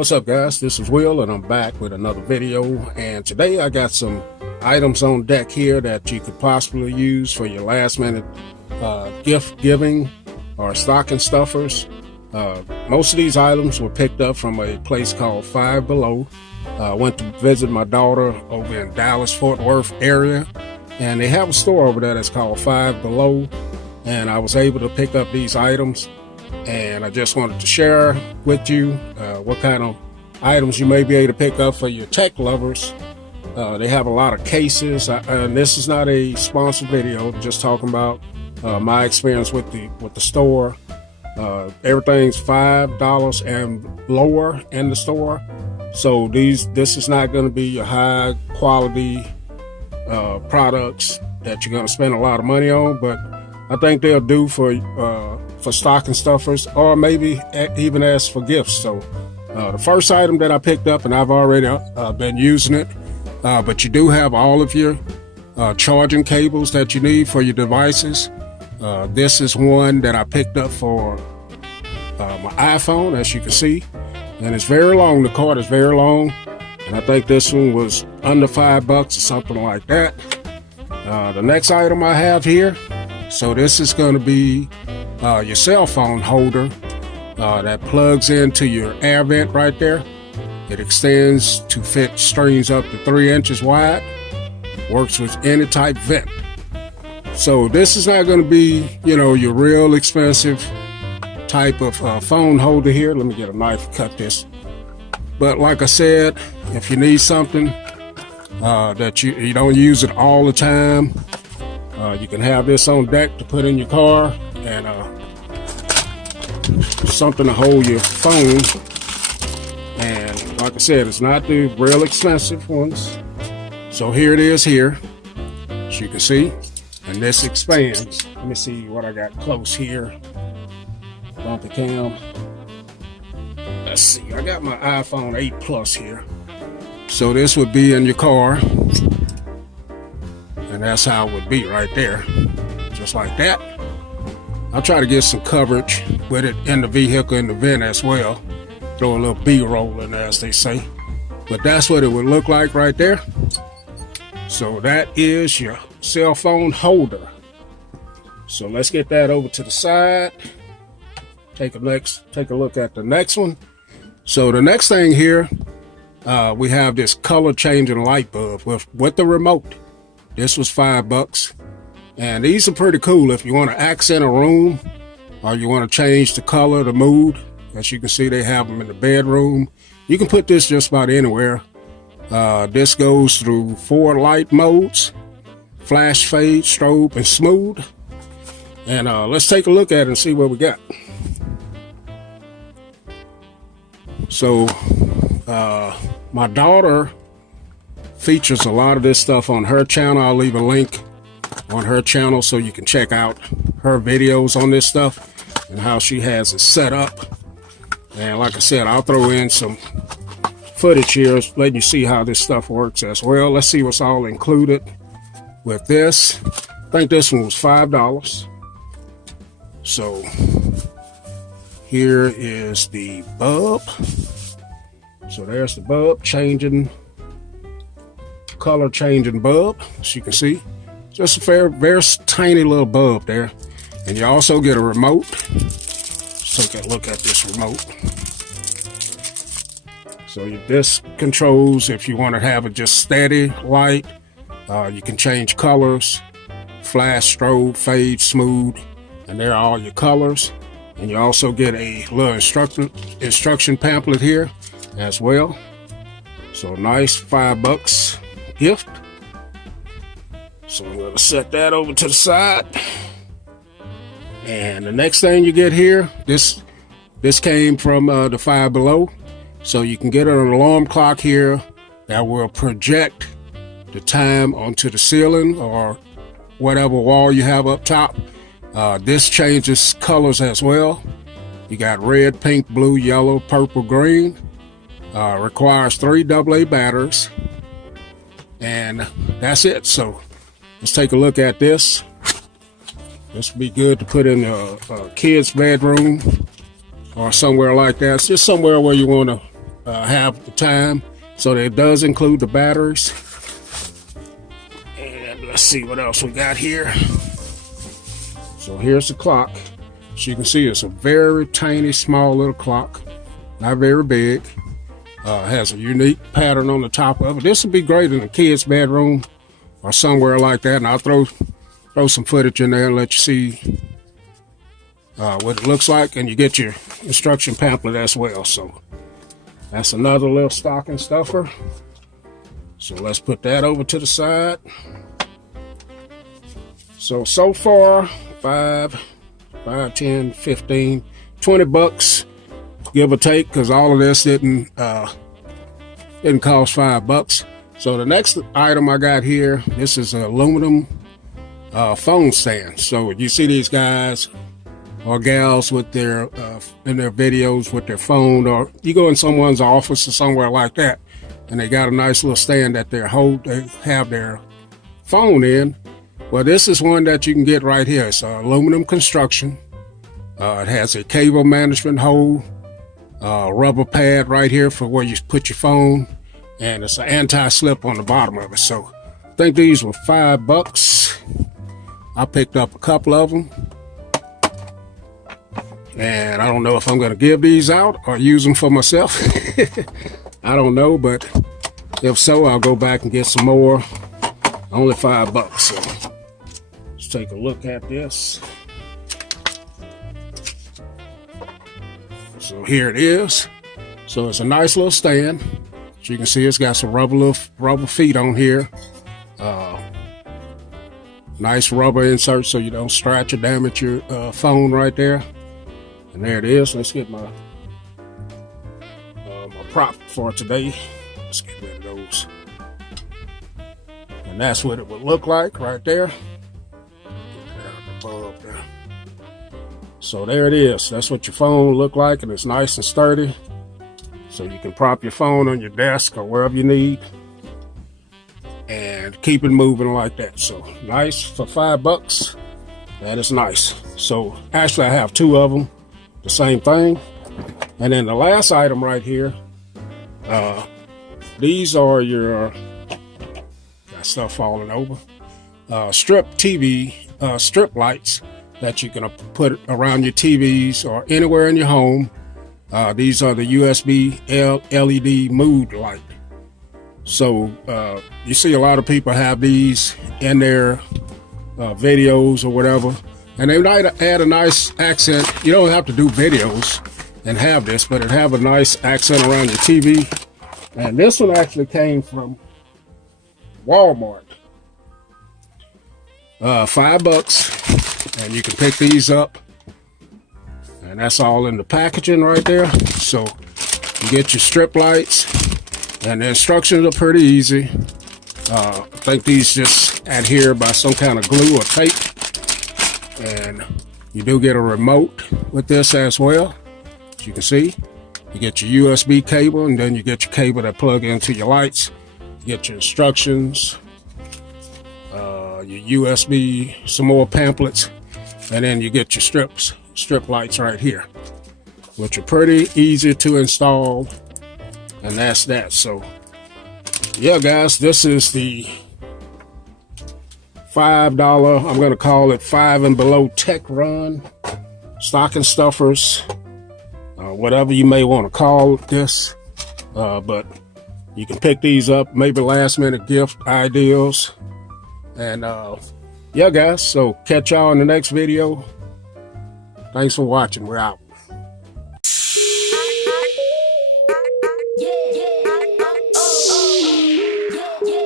What's up, guys? This is Will, and I'm back with another video. And today I got some items on deck here that you could possibly use for your last minute gift giving or stocking stuffers. Most of these items were picked up from a place called Five Below. I went to visit my daughter over in Dallas, Fort Worth area, and they have a store over there that's called Five Below, and I was able to pick up these items. And I just wanted to share with you what kind of items you may be able to pick up for your tech lovers. They have a lot of cases, and this is not a sponsored video, just talking about my experience with the store. Everything's $5 and lower in the store, so this is not going to be your high quality products that you're going to spend a lot of money on, but I think they'll do for stocking stuffers, or maybe even as for gifts. So the first item that I picked up, and I've already been using it, but you do have all of your charging cables that you need for your devices. This is one that I picked up for my iPhone, as you can see, and it's very long. The cord is very long, and I think this one was under $5 or something like that. The next item I have here, so this is going to be your cell phone holder that plugs into your air vent right there. It extends to fit strings up to 3 inches wide. Works with any type vent. So this is not going to be, your real expensive type of phone holder here. Let me get a knife and cut this. But like I said, if you need something that you don't use it all the time, you can have this on deck to put in your car, and something to hold your phone. And like I said, it's not the real expensive ones. So here it is here, as you can see, and this expands. Let me see what I got close here. Bumpy cam. Let's see, I got my iPhone 8 Plus here. So this would be in your car, and that's how it would be right there, just like that. I'll try to get some coverage with it in the vehicle, in the vent as well. Throw a little B-roll in there, as they say. But that's what it would look like right there. So that is your cell phone holder. So let's get that over to the side. Take a look at the next one. So the next thing here, we have this color changing light bulb with the remote. This was $5. And these are pretty cool if you want to accent a room, or you want to change the color, the mood. As you can see, they have them in the bedroom. You can put this just about anywhere. This goes through 4 light modes: flash, fade, strobe, and smooth. And let's take a look at it and see what we got. So my daughter features a lot of this stuff on her channel. I'll leave a link on her channel so you can check out her videos on this stuff and how she has it set up. And like I said, I'll throw in some footage here letting you see how this stuff works as well. Let's see what's all included with this. I think this one was $5. So here is the bulb. So there's the bulb, color changing bulb, as you can see. Just a very tiny little bulb there. And you also get a remote. Let's take a look at this remote. So this controls if you want to have it just steady light. You can change colors: flash, strobe, fade, smooth, and there are all your colors. And you also get a little instruction pamphlet here as well. So nice $5 gift. So I'm going to set that over to the side. And the next thing you get here, this came from the Five Below. So you can get an alarm clock here that will project the time onto the ceiling or whatever wall you have up top. This changes colors as well. You got red, pink, blue, yellow, purple, green. Requires 3 AA batteries. And that's it. So let's take a look at this. This would be good to put in a kid's bedroom or somewhere like that. It's just somewhere where you want to have the time. So it does include the batteries. And let's see what else we got here. So here's the clock. As you can see, it's a very tiny, small little clock. Not very big. Has a unique pattern on the top of it. This would be great in a kid's bedroom or somewhere like that. And I'll throw some footage in there and let you see what it looks like. And you get your instruction pamphlet as well. So that's another little stocking stuffer. So let's put that over to the side. So far, 5, 10, 15, 20 bucks, give or take, because all of this didn't cost $5. So the next item I got here, this is an aluminum phone stand. So you see these guys or gals with their in their videos with their phone, or you go in someone's office or somewhere like that, and they got a nice little stand that they have their phone in. Well, this is one that you can get right here. It's aluminum construction. It has a cable management hole, rubber pad right here for where you put your phone, and it's an anti-slip on the bottom of it. So I think these were $5. I picked up a couple of them, and I don't know if I'm going to give these out or use them for myself. I don't know, but if so, I'll go back and get some more. Only $5. So let's take a look at this. So here it is. So it's a nice little stand. As you can see, it's got some rubber feet on here. Nice rubber insert so you don't scratch or damage your phone right there. And there it is. Let's get my prop for today. Let's get rid of those. And that's what it would look like right there. Get the bulb there. So there it is. That's what your phone will look like, and it's nice and sturdy. So you can prop your phone on your desk or wherever you need and keep it moving like that. So nice for $5. That is nice. So actually I have two of them, the same thing. And then the last item right here, these are your, got stuff falling over, strip lights that you can put around your TVs or anywhere in your home. These are the USB LED mood light. So you see a lot of people have these in their videos or whatever, and they might add a nice accent. You don't have to do videos and have this, but it have a nice accent around your TV. And this one actually came from Walmart. $5, and you can pick these up. And that's all in the packaging right there. So you get your strip lights, and the instructions are pretty easy. I think these just adhere by some kind of glue or tape. And you do get a remote with this as well. As you can see, you get your USB cable, and then you get your cable that plug into your lights. You get your instructions, your USB, some more pamphlets, and then you get your strip lights right here, which are pretty easy to install. And that's that. So yeah, guys, this is the $5, I'm going to call it 5 and below tech run, stocking stuffers, whatever you may want to call this. But you can pick these up, maybe last minute gift ideas. And yeah, guys, so catch y'all in the next video. Thanks for watching. We're out. Yeah.